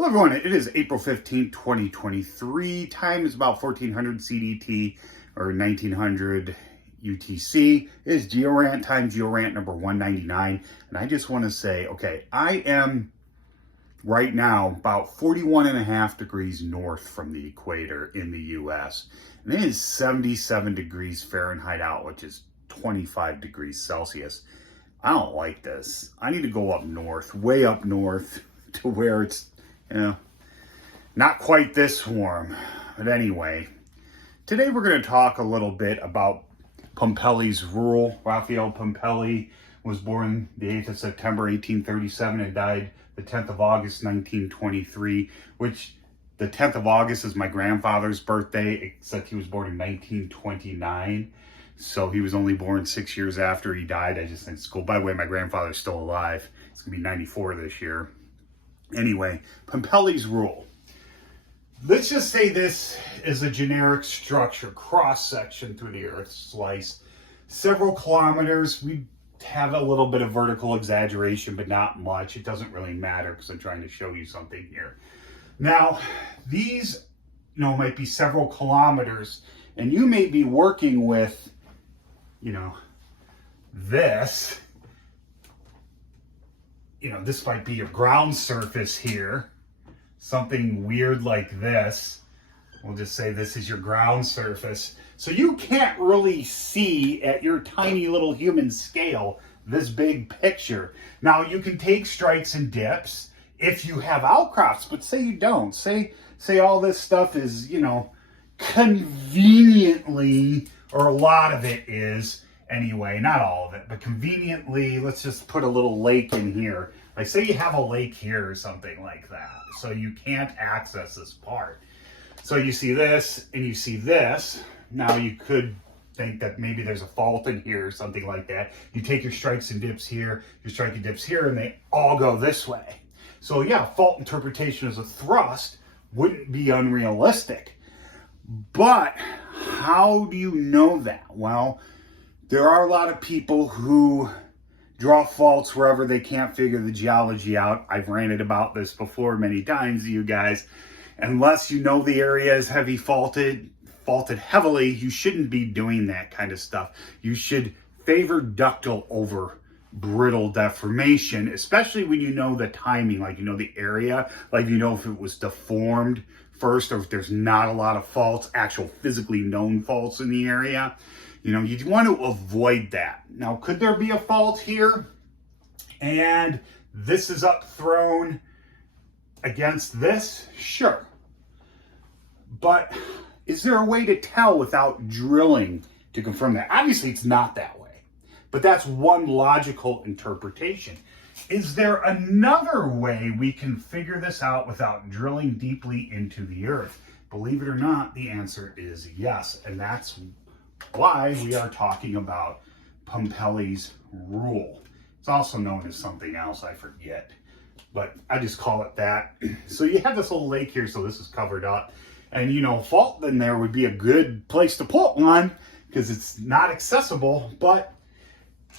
Hello everyone, it is April 15th, 2023. Time is about 1400 CDT or 1900 UTC. It is Geo-Rant time, Geo-Rant number 199. And I just want to say, okay, I am right now about 41.5 degrees north from the equator in the US. And it is 77 degrees Fahrenheit out, which is 25 degrees Celsius. I don't like this. I need to go up north, way up north to where it's not quite this warm. But anyway, today we're going to talk a little bit about Pumpelly's rule. Raphael Pumpelly was born the 8th of September, 1837 and died the 10th of August, 1923, which the 10th of August is my grandfather's birthday, except he was born in 1929. So he was only born 6 years after he died. I just think it's cool. By the way, my grandfather's still alive. He's going to be 94 this year. Anyway, Pumpelly's rule. Let's just say this is a generic structure, cross-section through the Earth, slice. Several kilometers. We have a little bit of vertical exaggeration, but not much. It doesn't really matter because I'm trying to show you something here. Now, these, might be several kilometers, and you may be working with, this. This might be your ground surface here. Something weird like this. We'll just say this is your ground surface. So you can't really see at your tiny little human scale this big picture. Now you can take strikes and dips if you have outcrops, but say you don't. Say all this stuff is, conveniently, or a lot of it is, anyway, not all of it, but conveniently, let's just put a little lake in here. Like say you have a lake here or something like that. So you can't access this part. So you see this and you see this. Now you could think that maybe there's a fault in here or something like that. You take your strikes and dips here, your strike and dips here, and they all go this way. So yeah, fault interpretation as a thrust wouldn't be unrealistic. But how do you know that? Well, there are a lot of people who draw faults wherever they can't figure the geology out. I've ranted about this before many times, you guys. Unless you know the area is heavy faulted heavily, you shouldn't be doing that kind of stuff. You should favor ductile over brittle deformation, especially when you know the timing, like the area, like if it was deformed first, or if there's not a lot of faults, actual physically known faults in the area. You want to avoid that. Now, could there be a fault here and this is up thrown against this? Sure. But is there a way to tell without drilling to confirm that? Obviously, it's not that way. But that's one logical interpretation. Is there another way we can figure this out without drilling deeply into the earth? Believe it or not, the answer is yes. And that's why we are talking about Pumpelly's rule. It's also known as something else, I forget, but I just call it that. So you have this little lake here, so this is covered up, and fault in there would be a good place to put one because it's not accessible. But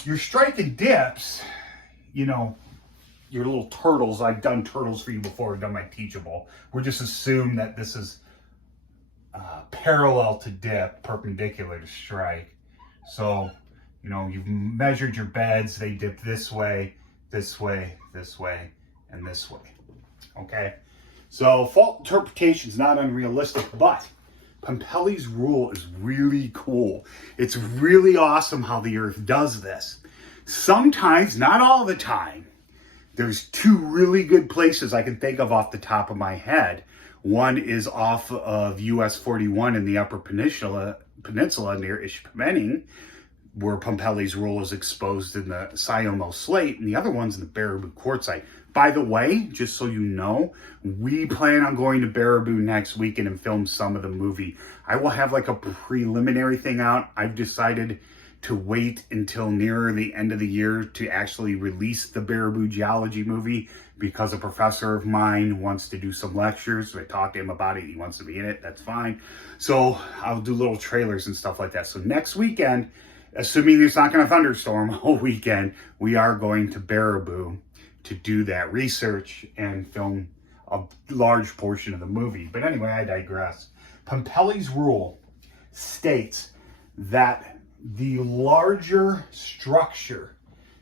your strike and dips, your little turtles, I've done turtles for you before, I've done my teachable. We'll just assume that this is parallel to dip, perpendicular to strike. So, you've measured your beds, they dip this way, this way, this way, and this way. Okay? So, fault interpretation is not unrealistic, but Pumpelly's rule is really cool. It's really awesome how the Earth does this. Sometimes, not all the time, there's two really good places I can think of off the top of my head. One is off of US 41 in the Upper Peninsula near Ishpeming, where Pumpelly's rule is exposed in the Siamo slate, and the other one's in the Baraboo quartzite. By the way, just so you know, we plan on going to Baraboo next weekend and film some of the movie. I will have like a preliminary thing out. I've decided to wait until nearer the end of the year to actually release the Baraboo geology movie because a professor of mine wants to do some lectures. So I talked to him about it. He wants to be in it. That's fine. So I'll do little trailers and stuff like that. So next weekend, assuming there's not going to thunderstorm all weekend, we are going to Baraboo to do that research and film a large portion of the movie. But anyway, I digress. Pumpelly's rule states that the larger structure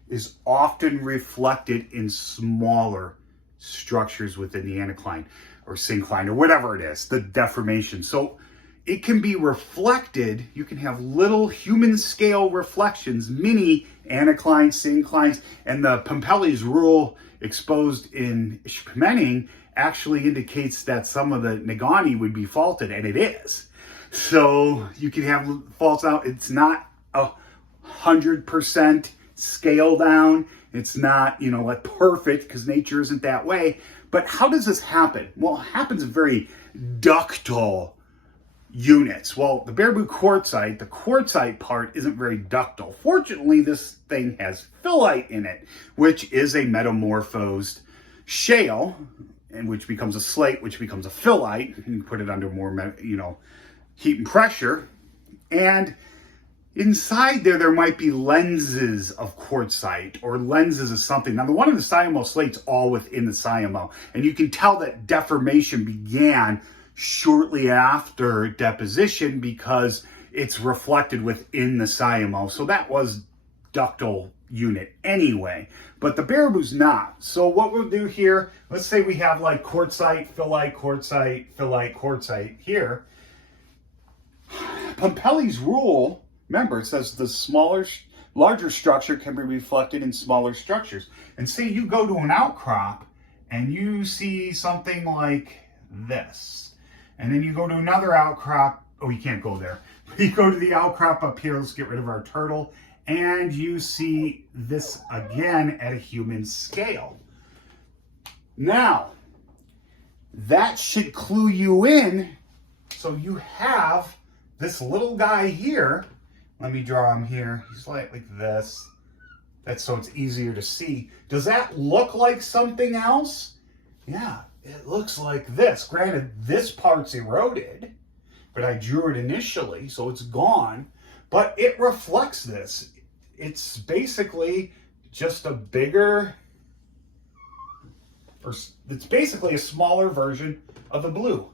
is often reflected in smaller structures within the anticline or syncline or whatever it is, the deformation. So it can be reflected, you can have little human scale reflections, mini anticlines, synclines, and the Pumpelly's rule exposed in Ishpeming actually indicates that some of the Nagani would be faulted, and it is. So you can have faults out. It's not 100% scale down. It's not, like perfect, because nature isn't that way. But how does this happen? Well, it happens in very ductile units. Well, the Baraboo quartzite, the quartzite part isn't very ductile. Fortunately, this thing has phyllite in it, which is a metamorphosed shale, and which becomes a slate, which becomes a phyllite. You put it under more, heat and pressure. And inside there might be lenses of quartzite or lenses of something. Now, the one in the Siamo slate's all within the Siamo, and you can tell that deformation began shortly after deposition because it's reflected within the Siamo. So that was ductile unit anyway, but the Baraboo's not. So what we'll do here, let's say we have like quartzite, phyllite, quartzite, phyllite, quartzite here. Pumpelly's rule, remember, it says the larger structure can be reflected in smaller structures. And say you go to an outcrop and you see something like this. And then you go to another outcrop. Oh, you can't go there. You go to the outcrop up here. Let's get rid of our turtle. And you see this again at a human scale. Now, that should clue you in. So you have this little guy here. Let me draw him here. He's like this. That's so it's easier to see. Does that look like something else? Yeah, it looks like this. Granted, this part's eroded, but I drew it initially, so it's gone. But it reflects this. It's basically just a bigger, or it's basically a smaller version of the blue.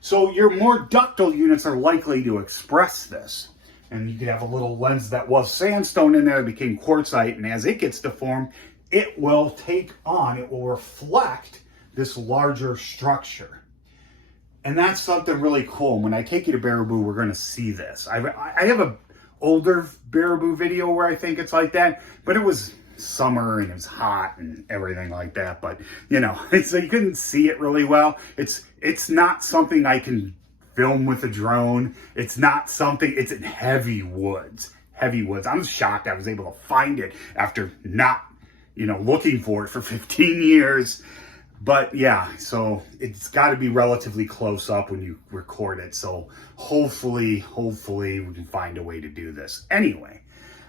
So your more ductile units are likely to express this. And you could have a little lens that was sandstone in there, it became quartzite, and as it gets deformed, it will take on, it will reflect this larger structure. And that's something really cool. When I take you to Baraboo, we're going to see this. I have a older Baraboo video where I think it's like that, but it was summer and it was hot and everything like that. But, so you couldn't see it really well. It's not something I can film with a drone. It's not something, it's in heavy woods. I'm shocked I was able to find it after not, looking for it for 15 years. But yeah, so it's got to be relatively close up when you record it. So hopefully we can find a way to do this. Anyway,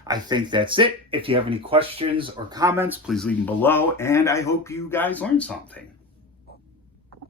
I think that's it. If you have any questions or comments, please leave them below. And I hope you guys learned something.